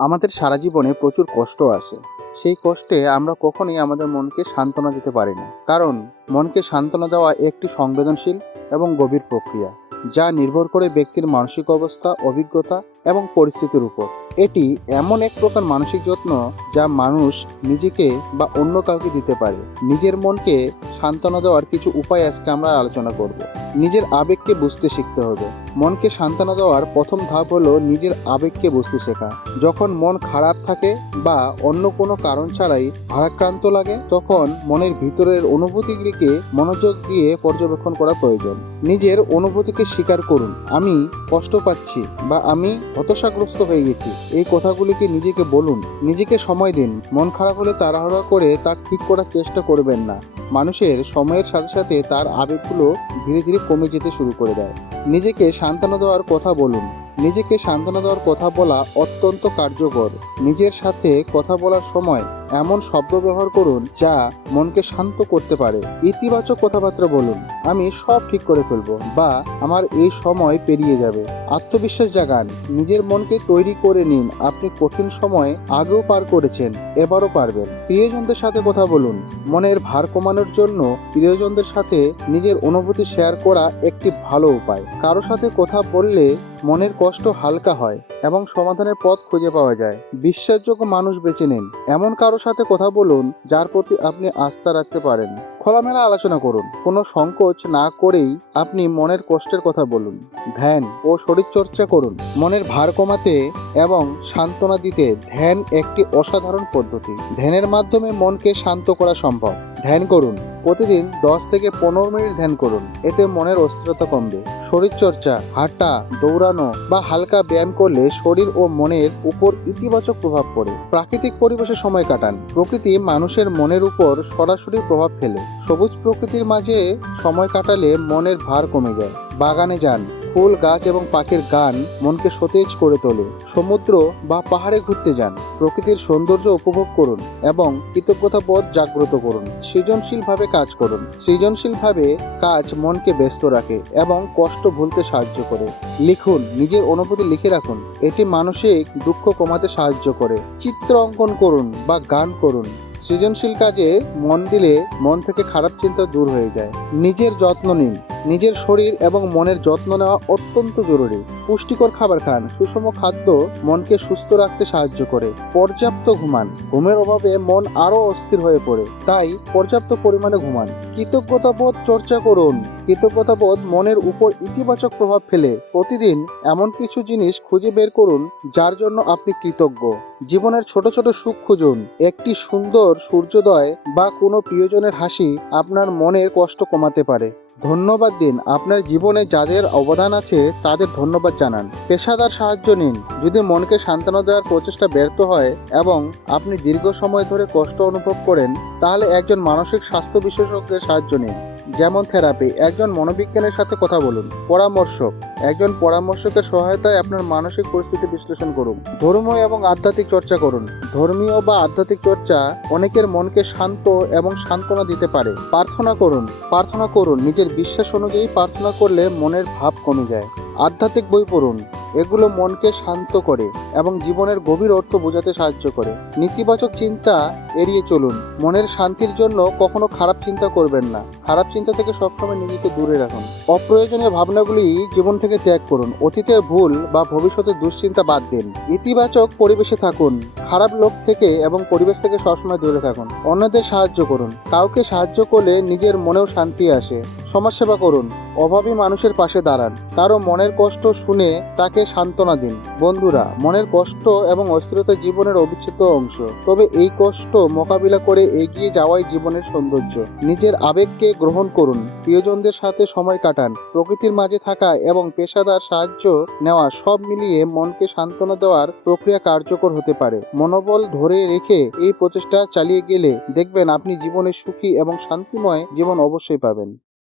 আমাদের সারা জীবনে প্রচুর কষ্ট আসে। সেই কষ্টে আমরা কখনোই আমাদের মনকে সান্ত্বনা দিতে পারি না কারণ, মনকে সান্ত্বনা দেওয়া একটি সংবেদনশীল এবং গভীর প্রক্রিয়া, যা নির্ভর করে ব্যক্তির মানসিক অবস্থা, অভিজ্ঞতা এবং পরিস্থিতির উপর। এটি এমন এক প্রকার মানসিক যত্ন যা মানুষ নিজেকে বা অন্য কাউকে দিতে পারে। নিজের মনকে সান্ত্বনা দেওয়ার কিছু উপায় আজকে আমরা আলোচনা করব। নিজের আবেগকে বুঝতে শিখতে হবে। মনকে সান্ত্বনা দেওয়ার প্রথম ধাপ হলো নিজের আবেগকে বুঝতে শেখা। যখন মন খারাপ থাকে বা অন্য কোনো কারণ ছাড়াই ভারাক্রান্ত লাগে, তখন মনের ভিতরের অনুভূতিগুলিকে মনোযোগ দিয়ে পর্যবেক্ষণ করা প্রয়োজন। নিজের অনুভূতিকে স্বীকার করুন, আমি কষ্ট পাচ্ছি বা আমি হতাশাগ্রস্ত হয়ে গেছি। এই কথাগুলিকে নিজেকে বলুন, নিজেকে সময় দিন। মন খারাপ হলে তাড়াহুড়া করে তার ঠিক করার চেষ্টা করবেন না। মানুষের সময়ের সাথে সাথে তার আবেগগুলো ধীরে ধীরে কমে যেতে শুরু করে দেয়। নিজেকে সান্ত্বনা দেওয়ার কথা বলুন। নিজেকে সান্ত্বনা দেওয়ার কথা বলা অত্যন্ত কার্যকর। নিজের সাথে কথা বলার সময় এমন শব্দ ব্যবহার করুন যা মনকে শান্ত করতে পারে। ইতিবাচক কথাবার্তা বলুন। আমি সব ঠিক করে ফেলব বা আমার এই সময় পেরিয়ে যাবে। আত্মবিশ্বাস জাগান। নিজের মনকে তৈরি করে নিন। আপনি কঠিন সময় আগেও পার করেছেন, এবারও পারবেন। প্রিয়জনদের সাথে কথা বলুন। মনের ভার কমানোর জন্য প্রিয়জনদের সাথে নিজের অনুভূতি শেয়ার করা একটি ভালো উপায়। কারও সাথে কথা বললে মনের কষ্ট হালকা হয়। এবং সমাধানের পথ খুঁজে পাওয়া যায়। বিশ্বাসযোগ্য মানুষ বেছে নিন। এমন কারও সাথে কথা বলুন, যার প্রতি আপনি আস্থা রাখতে পারেন। খোলামেলা আলোচনা করুন। কোনো সংকোচ না করেই আপনি মনের কষ্টের কথা বলুন। ধ্যান ও শরীরচর্চা করুন। মনের ভার কমাতে এবং সান্ত্বনা দিতে ধ্যান একটি অসাধারণ পদ্ধতি। ধ্যানের মাধ্যমে মনকে শান্ত করা সম্ভব। ধ্যান করুন। প্রতিদিন দশ থেকে পনেরো মিনিট ধ্যান করুন। এতে মনের অস্থিরতা কমবে। শরীরচর্চা, হাঁটা, দৌড়ানো বা হালকা ব্যায়াম করলে শরীর ও মনের উপর ইতিবাচক প্রভাব পড়ে। প্রাকৃতিক পরিবেশে সময় কাটান। প্রকৃতি মানুষের মনের উপর সরাসরি প্রভাব ফেলে। সবুজ প্রকৃতির মাঝে সময় কাটালে মনের ভার কমে যায়। বাগানে যান। ফুল, গাছ এবং পাখির গান মনকে সতেজ করে তোলে। সমুদ্র বা পাহাড়ে ঘুরতে যান। প্রকৃতির সৌন্দর্য উপভোগ করুন এবং কৃতজ্ঞতাবোধ জাগ্রত করুন। সৃজনশীলভাবে কাজ করুন। সৃজনশীলভাবে কাজ মনকে ব্যস্ত রাখে এবং কষ্ট ভুলতে সাহায্য করে। লিখুন, নিজের অনুভূতি লিখে রাখুন। এটি মানসিক দুঃখ কমাতে সাহায্য করে। চিত্র অঙ্কন করুন বা গান করুন। সৃজনশীল কাজে মন দিলে মন থেকে খারাপ চিন্তা দূর হয়ে যায়। নিজের যত্ন নিন। নিজের শরীর এবং মনের যত্ন নেওয়া অত্যন্ত জরুরি। পুষ্টিকর খাবার খান। সুষম খাদ্য মনকে সুস্থ রাখতে সাহায্য করে। পর্যাপ্ত ঘুমান। ঘুমের অভাবে মন আরও অস্থির হয়ে পড়ে। তাই পর্যাপ্ত পরিমাণে ঘুমান। কৃতজ্ঞতাবোধ চর্চা করুন। কৃতজ্ঞতাবোধ মনের উপর ইতিবাচক প্রভাব ফেলে। প্রতিদিন এমন কিছু জিনিস খুঁজে বের করুন, যার জন্য আপনি কৃতজ্ঞ। জীবনের ছোট ছোট সুখ খুঁজুন। একটি সুন্দর সূর্যোদয় বা কোনো প্রিয়জনের হাসি আপনার মনের কষ্ট কমাতে পারে। ধন্যবাদ দিন। আপনার জীবনে যাদের অবদান আছে, তাদের ধন্যবাদ জানান। পেশাদার সাহায্য নিন। যদি মনকে সান্ত্বনা দেওয়ার প্রচেষ্টা ব্যর্থ হয় এবং আপনি দীর্ঘ সময় ধরে কষ্ট অনুভব করেন, তাহলে একজন মানসিক স্বাস্থ্য বিশেষজ্ঞের সাহায্য নিন। যেমন থেরাপি। একজন মনোবিজ্ঞানের সাথে কথা বলুন। পরামর্শক একজন পরামর্শকের সহায়তায় আপনার মানসিক পরিস্থিতি বিশ্লেষণ করুন। ধর্মীয় এবং আধ্যাত্মিক চর্চা করুন। ধর্মীয় বা আধ্যাত্মিক চর্চা অনেকের মনকে শান্ত এবং সান্ত্বনা দিতে পারে। প্রার্থনা করুন। প্রার্থনা করুন। নিজের বিশ্বাস অনুযায়ী প্রার্থনা করলে মনের ভাব কমে যায়। আধ্যাত্মিক বই পড়ুন। এগুলো মনকে শান্ত করে এবং জীবনের গভীর অর্থ বোঝাতে সাহায্য করে। নেতিবাচক চিন্তা এড়িয়ে চলুন। মনের শান্তির জন্য কখনো খারাপ চিন্তা করবেন না। খারাপ চিন্তা থেকে সবসময় নিজেকে দূরে রাখুন। অপ্রয়োজনীয় ভাবনাগুলি জীবন থেকে ত্যাগ করুন। অতীতের ভুল বা ভবিষ্যতের দুশ্চিন্তা বাদ দিন। ইতিবাচক পরিবেশে থাকুন। খারাপ লোক থেকে এবং পরিবেশ থেকে সবসময় দূরে থাকুন। অন্যদের সাহায্য করুন। কাউকে সাহায্য করলে নিজের মনেও শান্তি আসে। সমাজসেবা করুন। অভাবী মানুষের পাশে দাঁড়ান। কারও মনের কষ্ট শুনে তাকে সান্ত্বনা দিন। বন্ধুরা, মনের কষ্ট এবং অস্থিরতা জীবনের অবিচ্ছেদ্য অংশ। তবে এই কষ্ট মোকাবিলা করে এগিয়ে যাওয়াই জীবনের সৌন্দর্য। নিজের আবেগকে গ্রহণ করুন। প্রিয়জনদের সাথে সময় কাটান। প্রকৃতির মাঝে থাকা এবং পেশাদার সাহায্য নেওয়া সব মিলিয়ে মনকে সান্ত্বনা দেওয়ার প্রক্রিয়া কার্যকর হতে পারে। মনোবল ধরে রেখে এই প্রচেষ্টা চালিয়ে গেলে দেখবেন আপনি জীবনে সুখী এবং শান্তিময় জীবন অবশ্যই পাবেন।